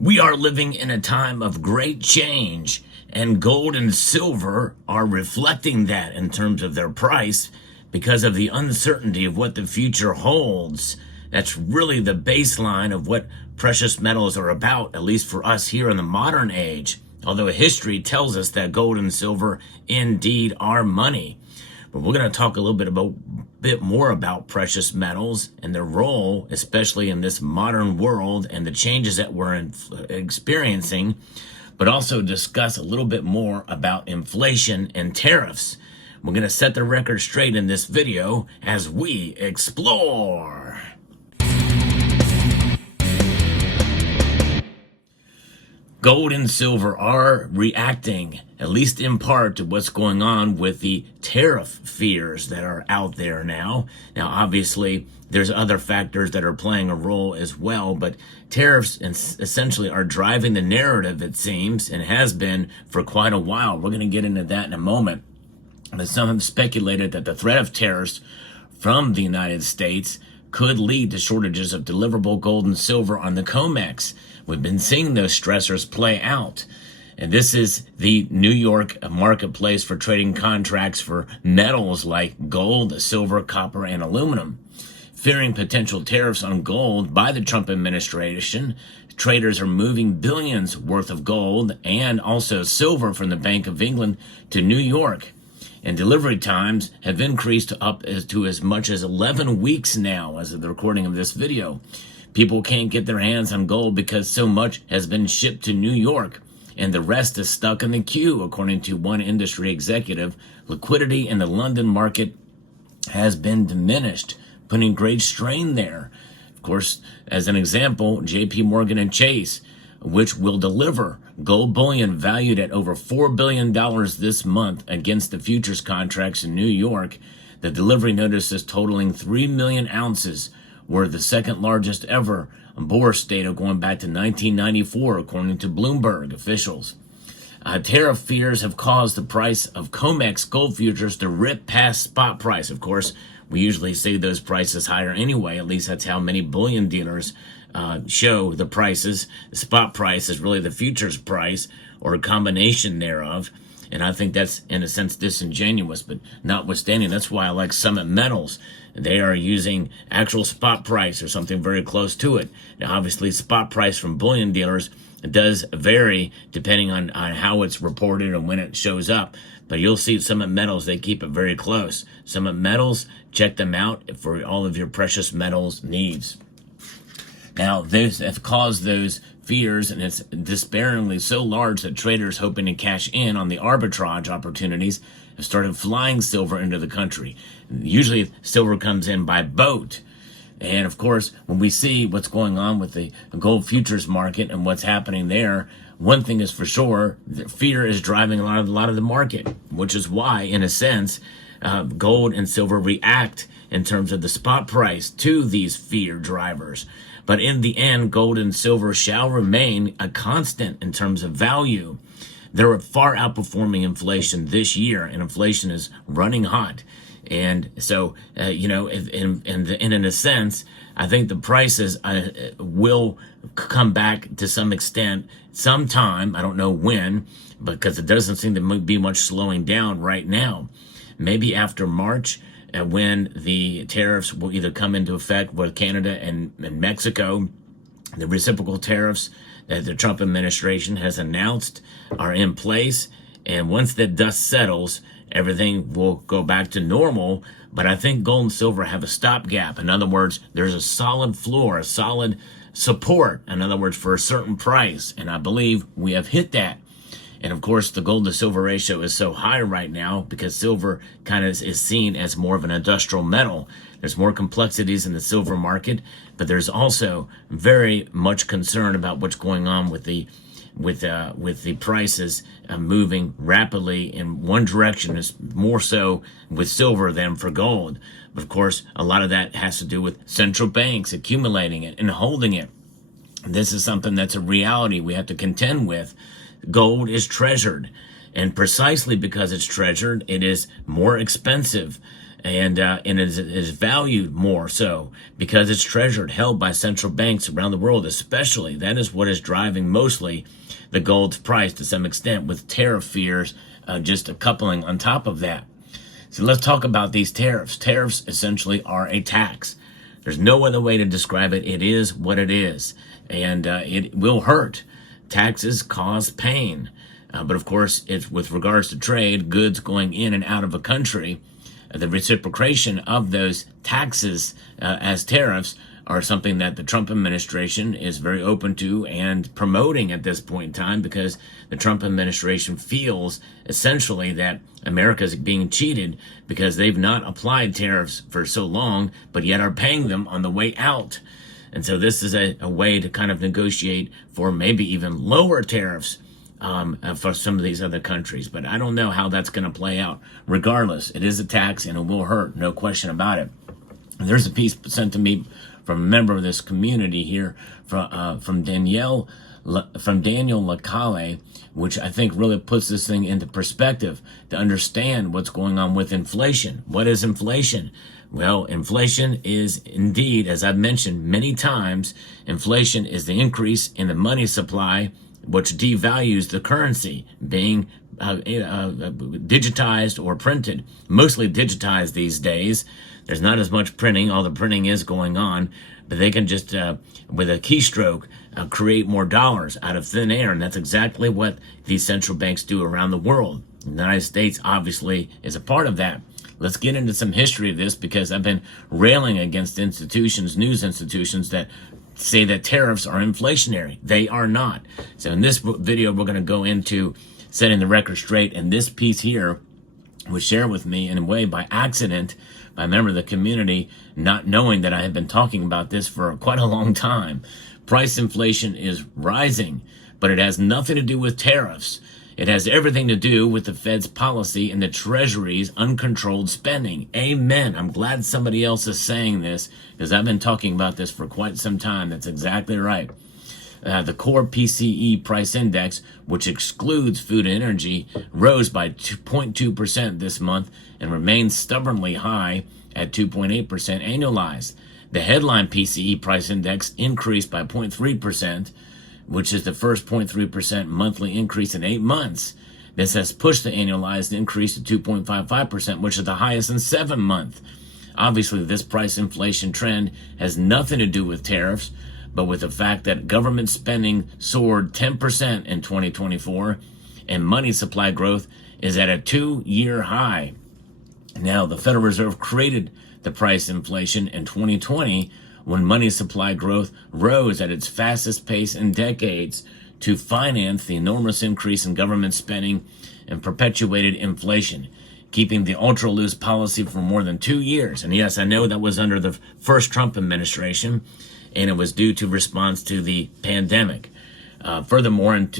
We are living in a time of great change, and gold and silver are reflecting that in terms of their price because of the uncertainty of what the future holds. That's really the baseline of what precious metals are about, at least for us here in the modern age. Although history tells us that gold and silver indeed are money. But we're going to talk a little bit more about precious metals and their role, especially in this modern world and the changes that we're experiencing, but also discuss a little bit more about inflation and tariffs. We're going to set the record straight in this video as we explore. Gold and silver are reacting, at least in part, to what's going on with the tariff fears that are out there now. Now, obviously, there's other factors that are playing a role as well, but tariffs essentially are driving the narrative, it seems, and has been for quite a while. We're going to get into that in a moment. But some have speculated that the threat of tariffs from the United States could lead to shortages of deliverable gold and silver on the COMEX. We've been seeing those stressors play out. And this is the New York marketplace for trading contracts for metals like gold, silver, copper, and aluminum. Fearing potential tariffs on gold by the Trump administration, traders are moving billions worth of gold and also silver from the Bank of England to New York. And delivery times have increased up to as much as 11 weeks now as of the recording of this video. People can't get their hands on gold because so much has been shipped to New York, and the rest is stuck in the queue, according to one industry executive. Liquidity in the London market has been diminished, putting great strain there. Of course, as an example, JP Morgan and Chase, which will deliver gold bullion valued at over $4 billion this month against the futures contracts in New York. The delivery notices totaling 3 million ounces were the second largest ever Bourse data going back to 1994, according to Bloomberg officials. Tariff fears have caused the price of COMEX gold futures to rip past spot price. Of course, we usually see those prices higher anyway. At least that's how many bullion dealers show the prices. The spot price is really the futures price or a combination thereof. And I think that's, in a sense, disingenuous, but notwithstanding, that's why I like Summit Metals. They are using actual spot price or something very close to it. Now, obviously, spot price from bullion dealers does vary depending on how it's reported and when it shows up. But you'll see Summit Metals, they keep it very close. Summit Metals, check them out for all of your precious metals needs. Now, those have caused those fears, and it's despairingly so large that traders hoping to cash in on the arbitrage opportunities have started flying silver into the country. Usually, silver comes in by boat. And of course, when we see what's going on with the gold futures market and what's happening there, one thing is for sure, fear is driving a lot of the market, which is why, in a sense, gold and silver react in terms of the spot price to these fear drivers. But in the end, gold and silver shall remain a constant in terms of value. They're far outperforming inflation this year, and inflation is running hot. And so, in a sense, I think the prices will come back to some extent sometime. I don't know when, because it doesn't seem to be much slowing down right now. Maybe after March, when the tariffs will either come into effect with Canada and Mexico, the reciprocal tariffs that the Trump administration has announced are in place. And once the dust settles, everything will go back to normal. But I think gold and silver have a stopgap. In other words, there's a solid floor, a solid support, in other words, for a certain price. And I believe we have hit that. And of course, the gold to silver ratio is so high right now because silver kind of is seen as more of an industrial metal. There's more complexities in the silver market, but there's also very much concern about what's going on with the prices moving rapidly in one direction, is more so with silver than for gold. But of course, a lot of that has to do with central banks accumulating it and holding it. This is something that's a reality we have to contend with. Gold is treasured, and precisely because it's treasured, it is more expensive. and is valued more so because it's treasured, held by central banks around the world, especially. That is what is driving mostly the gold's price to some extent, with tariff fears just a coupling on top of that. So let's talk about these tariffs. Tariffs essentially are a tax. There's no other way to describe it. It is what it is, and it will hurt. Taxes cause pain. But of course, it's with regards to trade, goods going in and out of a country, the reciprocation of those taxes as tariffs are something that the Trump administration is very open to and promoting at this point in time, because the Trump administration feels essentially that America is being cheated because they've not applied tariffs for so long, but yet are paying them on the way out. And so this is a way to kind of negotiate for maybe even lower tariffs for some of these other countries. But I don't know how that's going to play out. Regardless, it is a tax and it will hurt, no question about it. And there's a piece sent to me from a member of this community here from Daniel Lacalle, which I think really puts this thing into perspective to understand what's going on with inflation. What is inflation? Well, inflation is indeed, as I've mentioned many times, inflation is the increase in the money supply, which devalues the currency being digitized or printed. Mostly digitized these days. There's not as much printing. All the printing is going on, but they can just, with a keystroke, create more dollars out of thin air. And that's exactly what these central banks do around the world. The United States obviously is a part of that. Let's get into some history of this, because I've been railing against institutions, news institutions, that say that tariffs are inflationary. They are not. So in this video, we're going to go into setting the record straight. And this piece here was shared with me in a way by accident by a member of the community, not knowing that I had been talking about this for quite a long time. Price inflation is rising, but it has nothing to do with tariffs. It has everything to do with the Fed's policy and the Treasury's uncontrolled spending. Amen. I'm glad somebody else is saying this, because I've been talking about this for quite some time. That's exactly right. The core PCE price index, which excludes food and energy, rose by 2.2% this month and remains stubbornly high at 2.8% annualized. The headline PCE price index increased by 0.3%, which is the first 0.3% monthly increase in 8 months. This has pushed the annualized increase to 2.55%, which is the highest in 7 months. Obviously, this price inflation trend has nothing to do with tariffs, but with the fact that government spending soared 10% in 2024, and money supply growth is at a 2-year high. Now, the Federal Reserve created the price inflation in 2020, when money supply growth rose at its fastest pace in decades to finance the enormous increase in government spending and perpetuated inflation, keeping the ultra-loose policy for more than 2 years. And yes, I know that was under the first Trump administration, and it was due to response to the pandemic. Furthermore, in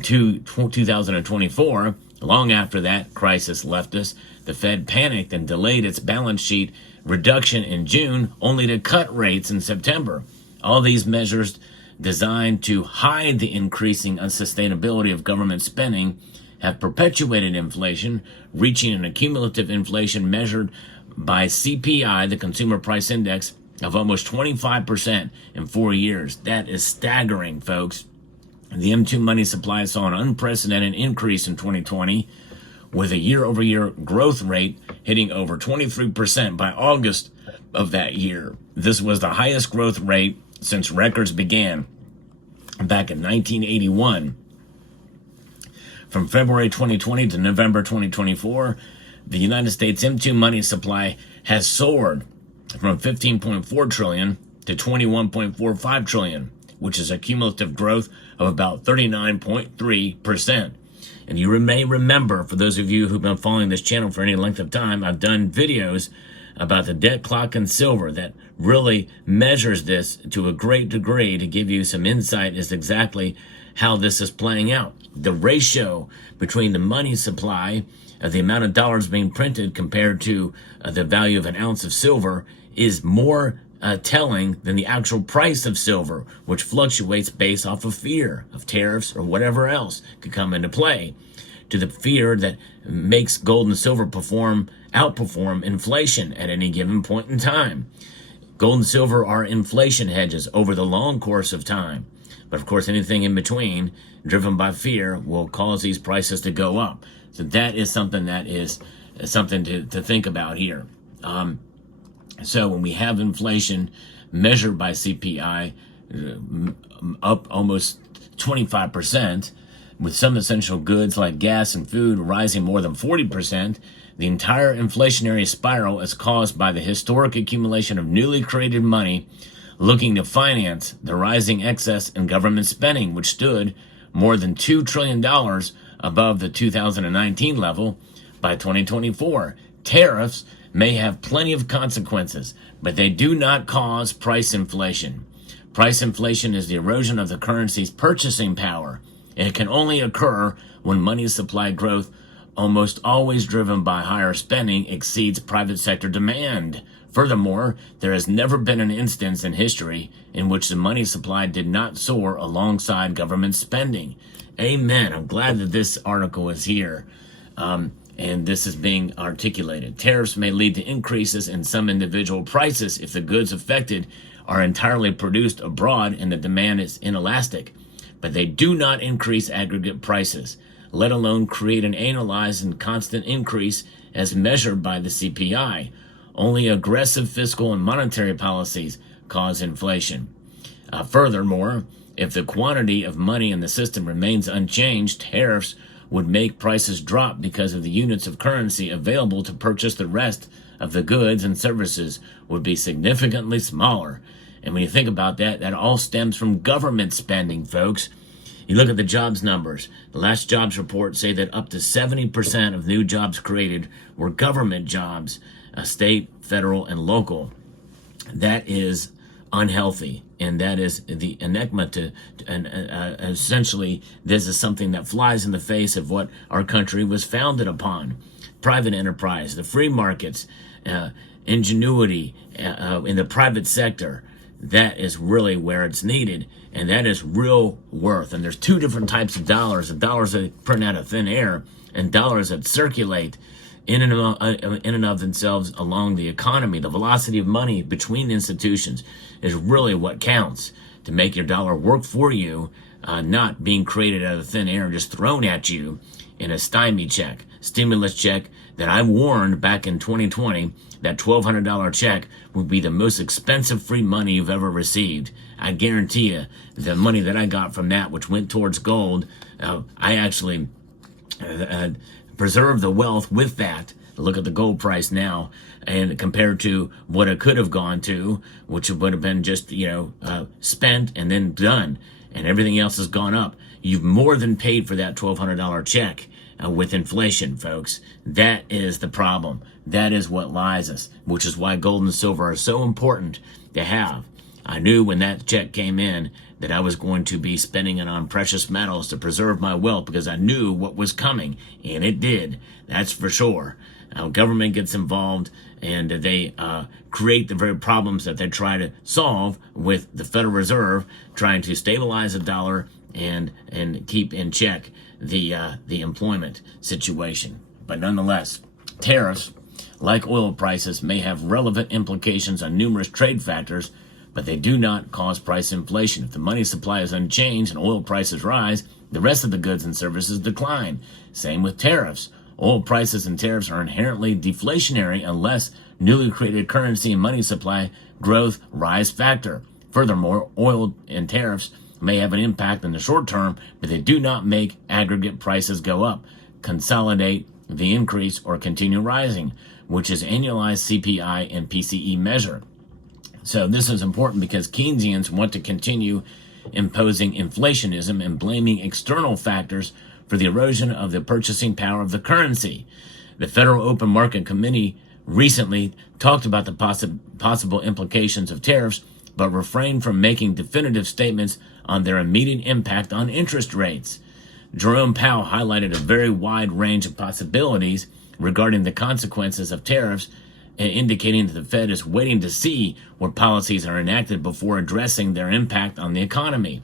2024, long after that crisis left us, the Fed panicked and delayed its balance sheet reduction in June, only to cut rates in September. All these measures designed to hide the increasing unsustainability of government spending have perpetuated inflation, reaching an accumulative inflation measured by CPI, the Consumer Price Index, of almost 25% in 4 years. That is staggering, folks. The M2 money supply saw an unprecedented increase in 2020, with a year-over-year growth rate hitting over 23% by August of that year. This was the highest growth rate since records began back in 1981. From February 2020 to November 2024, the United States M2 money supply has soared from 15.4 trillion to 21.45 trillion, which is a cumulative growth of about 39.3%. And you may remember, for those of you who've been following this channel for any length of time, I've done videos about the debt clock and silver that really measures this to a great degree to give you some insight as exactly how this is playing out. The ratio between the money supply, the amount of dollars being printed compared to the value of an ounce of silver, is more telling than the actual price of silver, which fluctuates based off of fear of tariffs or whatever else could come into play, to the fear that makes gold and silver perform outperform inflation at any given point in time. Gold and silver are inflation hedges over the long course of time. But of course, anything in between, driven by fear, will cause these prices to go up. So that is something to think about here. So when we have inflation measured by CPI up almost 25%, with some essential goods like gas and food rising more than 40%, the entire inflationary spiral is caused by the historic accumulation of newly created money looking to finance the rising excess in government spending, which stood more than $2 trillion above the 2019 level by 2024. Tariffs may have plenty of consequences, but they do not cause price inflation. Price inflation is the erosion of the currency's purchasing power. It can only occur when money supply growth, almost always driven by higher spending, exceeds private sector demand. Furthermore, there has never been an instance in history in which the money supply did not soar alongside government spending. Amen. I'm glad that this article is here. And this is being articulated. Tariffs may lead to increases in some individual prices if the goods affected are entirely produced abroad and the demand is inelastic, but they do not increase aggregate prices, let alone create an annualized and constant increase as measured by the CPI. Only aggressive fiscal and monetary policies cause inflation. Furthermore, if the quantity of money in the system remains unchanged, tariffs would make prices drop because of the units of currency available to purchase the rest of the goods and services would be significantly smaller. And when you think about that, that all stems from government spending, folks. You look at the jobs numbers. The last jobs report say that up to 70% of new jobs created were government jobs, state, federal, and local. That is unhealthy, and that is the enigma essentially this is something that flies in the face of what our country was founded upon. Private enterprise, the free markets, ingenuity in the private sector. That is really where it's needed, and that is real worth. And there's two different types of dollars: the dollars that print out of thin air and dollars that circulate in and of themselves along the economy. The velocity of money between institutions is really what counts to make your dollar work for you, not being created out of thin air and just thrown at you in a stimulus check that I warned back in 2020 that $1,200 check would be the most expensive free money you've ever received. I guarantee you the money that I got from that, which went towards gold, I actually preserve the wealth with that. Look at the gold price now, and compared to what it could have gone to, which would have been just spent and then done, and everything else has gone up. You've more than paid for that $1,200 check with inflation, folks. That is the problem. That is what lies us, which is why gold and silver are so important to have. I knew when that check came in that I was going to be spending it on precious metals to preserve my wealth, because I knew what was coming, and it did. That's for sure. Government gets involved, and they create the very problems that they try to solve with the Federal Reserve, trying to stabilize the dollar and keep in check the employment situation. But nonetheless, tariffs, like oil prices, may have relevant implications on numerous trade factors, but they do not cause price inflation. If the money supply is unchanged and oil prices rise, the rest of the goods and services decline. Same with tariffs. Oil prices and tariffs are inherently deflationary unless newly created currency and money supply growth rise factor. Furthermore, oil and tariffs may have an impact in the short term, but they do not make aggregate prices go up, consolidate the increase, or continue rising, which is annualized CPI and PCE measure. So this is important because Keynesians want to continue imposing inflationism and blaming external factors for the erosion of the purchasing power of the currency. The Federal Open Market Committee recently talked about the possible implications of tariffs, but refrained from making definitive statements on their immediate impact on interest rates. Jerome Powell highlighted a very wide range of possibilities regarding the consequences of tariffs, indicating that the Fed is waiting to see what policies are enacted before addressing their impact on the economy.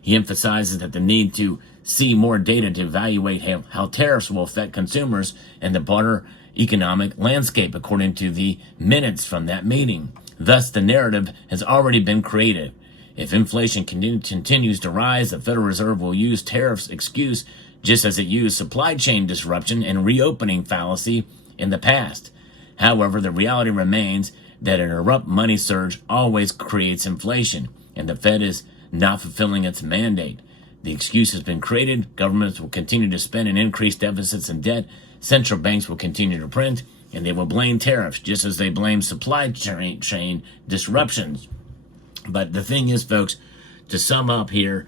He emphasizes that the need to see more data to evaluate how tariffs will affect consumers and the broader economic landscape, according to the minutes from that meeting. Thus, the narrative has already been created. If inflation continues to rise, the Federal Reserve will use tariffs excuse just as it used supply chain disruption and reopening fallacy in the past. However, the reality remains that an abrupt money surge always creates inflation, and the Fed is not fulfilling its mandate. The excuse has been created. Governments will continue to spend and increase deficits and debt. Central banks will continue to print, and they will blame tariffs just as they blame supply chain disruptions. But the thing is, folks, to sum up here,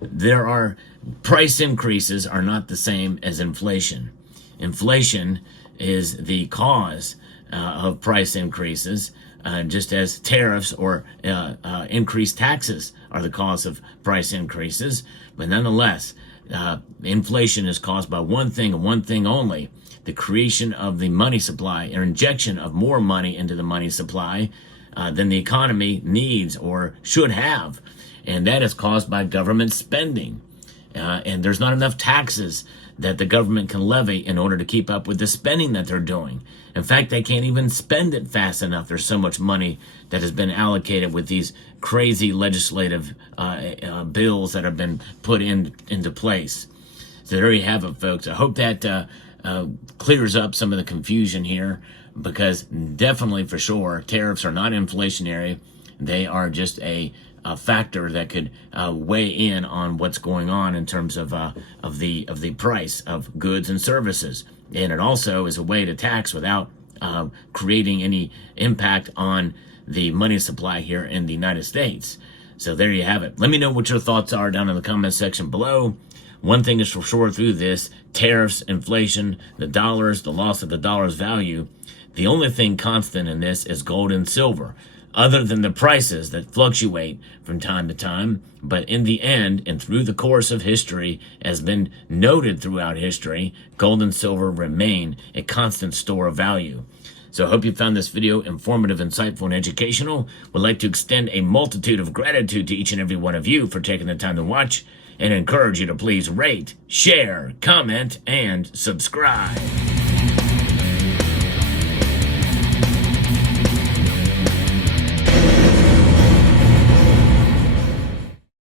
there are price increases are not the same as inflation. Inflation is the cause of price increases, just as tariffs or increased taxes are the cause of price increases. But nonetheless, inflation is caused by one thing and one thing only: the creation of the money supply, or injection of more money into the money supply than the economy needs or should have. And that is caused by government spending. And there's not enough taxes that the government can levy in order to keep up with the spending that they're doing. In fact, they can't even spend it fast enough. There's so much money that has been allocated with these crazy legislative bills that have been put into place. So there you have it, folks. I hope that clears up some of the confusion here, because definitely for sure, tariffs are not inflationary. They are just a factor that could weigh in on what's going on in terms of the price of goods and services. And it also is a way to tax without creating any impact on the money supply here in the United States. So there you have it. Let me know what your thoughts are down in the comment section below. One thing is for sure through this: tariffs, inflation, the dollars, the loss of the dollar's value. The only thing constant in this is gold and silver, other than the prices that fluctuate from time to time. But in the end, and through the course of history, as been noted throughout history, gold and silver remain a constant store of value. So I hope you found this video informative, insightful, and educational. Would like to extend a multitude of gratitude to each and every one of you for taking the time to watch, and encourage you to please rate, share, comment, and subscribe.